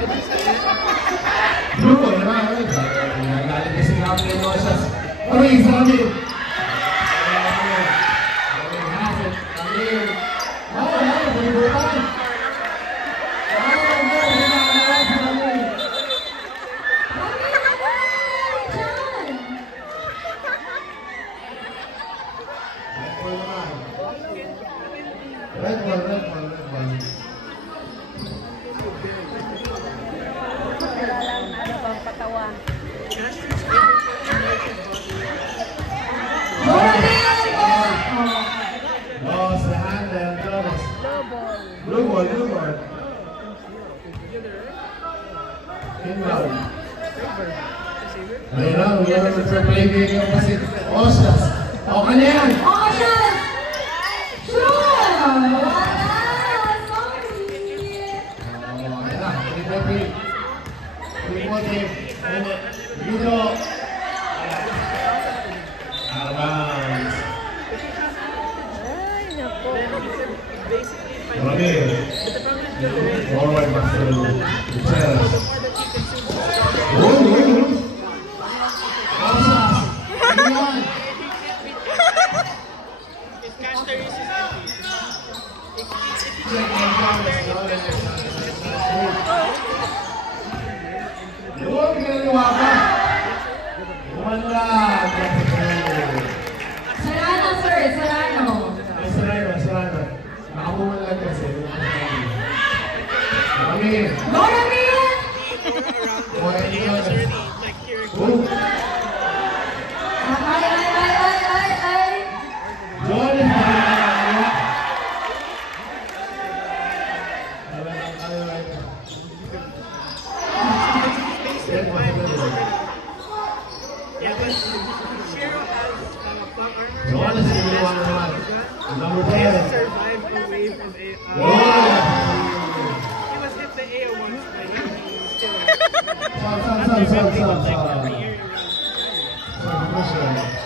Blue, naman. Nagalit kasi kami ng Osas. Uy, sabi! Red ball. Lost the hand and Jonas. Blue ball. Inbound. Ayun na, we're playing yung kasi Osas. Okay na yan. Dito. Arbanz. Ramir. Forward back to Gutierrez. Osas. Luwag ginagawa ka. Umanda. Serrano, sir. Serrano. Serrano. Nakabumalag kasi. Ramir. Go, Ramir! Ay. Jonas. Jonas ginagawa naman. Number 10. Survived the wave of A. He was hit the AO once by him. Stop.